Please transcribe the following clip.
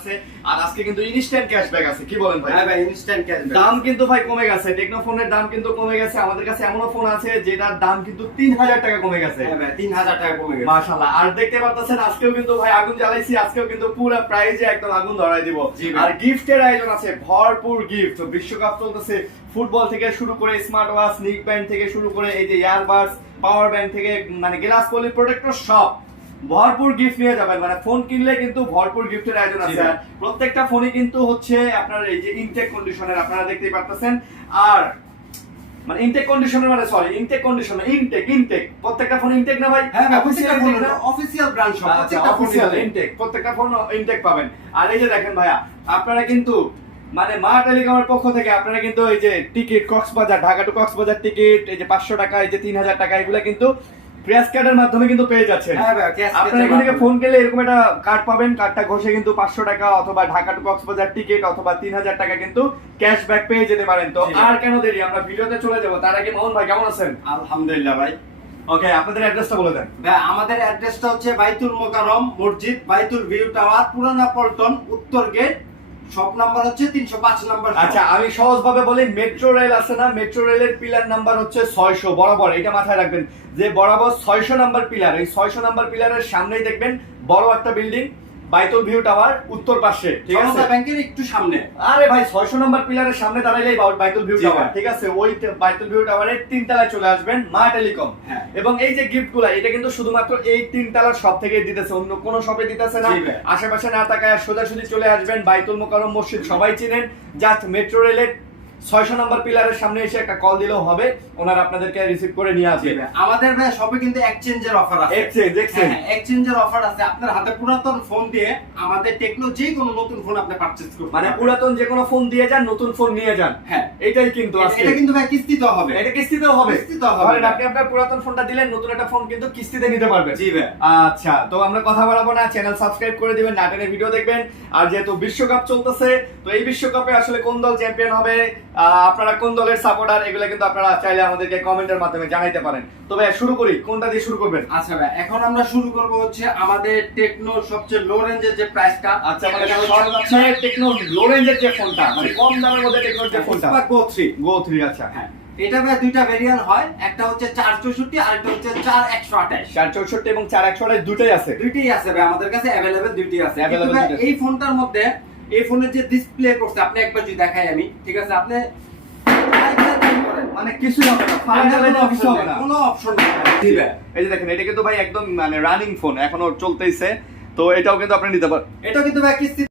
আছে আর আজকে কিন্তু ইনস্ট্যান্ট ক্যাশব্যাক আছে, কি বলেন ভাই? হ্যাঁ ভাই, ইনস্ট্যান্ট ক্যাশব্যাক। দাম কিন্তু ভাই কমে গেছে, টেকনো ফোনের দাম কিন্তু কমে গেছে। আমাদের কাছে এমনও ফোন আছে যেটার দাম কিন্তু 3000 টাকা কমে গেছে। হ্যাঁ ভাই, 3000 টাকা কমে গেছে। মাশাআল্লাহ। আর দেখতে পাচ্ছেন আজকেও কিন্তু ভাই আগুন জ্বালাইছি, আজকেও কিন্তু পুরো প্রাইজে একদম আগুন ধরাই দিব। আর গিফটের আয়োজন আছে, ভরপুর গিফট। বিশ্বকাপ চলতেছে, ফুটবল থেকে শুরু করে স্মার্ট ওয়াচ, নিক ব্যান্ড থেকে শুরু করে এই যে ইয়ারবাডস, পাওয়ার ব্যাংক থেকে মানে গ্লাস পলি প্রোটেক্টর সব ভরপুর গিফট নিয়ে যাবেন। মানে ফোন কিনলে কিন্তু ভরপুর গিফটের আয়োজন আছে। আর প্রত্যেকটা ফোনই কিন্তু হচ্ছে আপনার এই যে ইনটেক কন্ডিশনের, আপনারা দেখতেই পারতেছেন। আর মানে ইনটেক কন্ডিশনের মানে সরি ইনটেক কন্ডিশনার, ইনটেক প্রত্যেকটা ফোন ইনটেক না ভাই? হ্যাঁ, অফিসিয়াল ফোন, অফিসিয়াল ব্র্যান্ড সব, প্রত্যেকটা অফিসিয়াল ইনটেক, প্রত্যেকটা ফোন ইনটেক পাবেন। আর এই যে দেখেন ভাইয়া, আপনারা কিন্তু মানে মা টেলিকমের পক্ষ থেকে আপনারা কিন্তু এই যে ticket, Cox's Bazar, Dhaka to Cox's Bazar ticket, এই যে 500 টাকা, এই যে 3000 টাকা, এগুলো কিন্তু ক্র্যাশ কার্ডের মাধ্যমে কিন্তু পেয়ে যাচ্ছেন। হ্যাঁ ভাই, ক্যাশ আপনারা এখান থেকে ফোন গেলে এরকম একটা কার্ড পাবেন, কার্ডটা ঘষে কিন্তু 500 টাকা অথবা ঢাকা টু কক্সবাজার টিকিট অথবা 3000 টাকা কিন্তু ক্যাশব্যাক পেয়ে যেতে পারেন। তো আর কেন দেরি, আমরা ভিডিওতে চলে যাব। তার আগে মোহন ভাই কেমন আছেন? আলহামদুলিল্লাহ ভাই। ওকে, আপনাদের অ্যাড্রেসটা বলে দেন। ভাই আমাদের অ্যাড্রেসটা হচ্ছে বাইতুল মোকাররম মসজিদ, বাইতুল ভিউ টাওয়ার, পুরানা পল্টন, উত্তর গেট, শপ নাম্বার হচ্ছে 305 নাম্বার। আচ্ছা, আমি সহজ ভাবে বলি, মেট্রো রেল আছে না, মেট্রো রেলের পিলার নাম্বার হচ্ছে 600 বরাবর, এটা মাথায় রাখবেন যে বরাবর 600 নাম্বার পিলার। এই 600 নাম্বার পিলারের সামনেই দেখবেন বড় একটা বিল্ডিং, বাইতুল ভিউ টাওয়ার, উত্তর পাশে, ঠিক আছে? জনতা ব্যাংকের একটু সামনে। আরে ভাই, 600 নাম্বার পিলারের সামনে দাঁড়াইলেই বাইতুল ভিউ টাওয়ার, ঠিক আছে? ওই বাইতুল ভিউ টাওয়ারের 3 তলায় চলে আসবেন, মা টেলিকম। হ্যাঁ। এবং এই যে গিফটগুলো, এটা কিন্তু শুধুমাত্র এই 3 তলার শপ থেকে দিতেছে, অন্য কোনো শপে দিতেছে না। আশেপাশে না তাকায় সোজাসুজি চলে আসবেন, বাইতুল মোকাররম মসজিদ সবাই চিনেন, জাস্ট মেট্রো রেলের 600 নাম্বার পিলারের সামনে এসে একটা কল দিলেও হবে, ওনারা আপনাদেরকে রিসিভ করে নিয়ে আসবে। আমাদের ভাই শপে কিন্তু এক্সচেঞ্জের অফার আছে। এক্সচেঞ্জের অফার আছে। আপনার হাতে পুরাতন ফোন দিয়ে আমাদের টেকনো যে কোনো নতুন ফোন আপনি পারচেজ করতে, মানে পুরাতন যে কোনো ফোন দিয়ে যান, নতুন ফোন নিয়ে যান। হ্যাঁ, এটাই কিন্তু আজকে। এটা কিন্তু ভাই কিস্তিতে হবে। এটা কিস্তিতেও হবে। কিস্তিতেও হবে। ধরেন আপনি আপনার পুরাতন ফোনটা দিলেন, নতুন একটা ফোন কিন্তু কিস্তিতে নিতে পারবেন। জি ভাই। আচ্ছা, তো আমরা কথা বলাবো না, চ্যানেল সাবস্ক্রাইব করে দিবেন, নাটনের ভিডিও দেখবেন। আর যেহেতু বিশ্বকাপ চলতেছে, তো এই বিশ্বকাপে আসলে কোন দল চ্যাম্পিয়ন হবে, আপনারা কোন দলের সাপোর্টার, এগুলো কিন্তু আপনারা চাইলে আমাদেরকে কমেন্টের মাধ্যমে জানাইতে পারেন। তো ভাই শুরু করি, কোনটা দিয়ে শুরু করবেন? আচ্ছা ভাই, এখন আমরা শুরু করব হচ্ছে আমাদের টেকনো সবচেয়ে লো রেঞ্জের যে প্রাইসটা। আচ্ছা, মানে সবচেয়ে টেকনো লো রেঞ্জের যে ফোনটা, মানে কম দামের মধ্যে টেকনোর যে ফোনটা, Go 3। আচ্ছা, হ্যাঁ, এটা ভাই দুইটা ভেরিয়েন্ট হয়, একটা হচ্ছে 464 আর একটা হচ্ছে 4128। 464 এবং 4128 দুটোই আছে। দুইটাই আছে ভাই, আমাদের কাছে अवेलेबल দুইটাই আছে। কিন্তু ভাই এই ফোনটার মধ্যে, এই ফোনের যে ডিসপ্লে করছে, আপনি একবার যদি দেখাই আমি, ঠিক আছে? আপনি মানে কিছু হবে না, ফাইনালে কিছু হবে না, কোনো অপশন নেই। জি ভাই, এই যে দেখেন, এটা কিন্তু ভাই একদম মানে রানিং ফোন, এখনো চলতেইছে। তো এটাও কিন্তু আপনি নিতে পারেন। এটা কিন্তু ভাই কিস্তি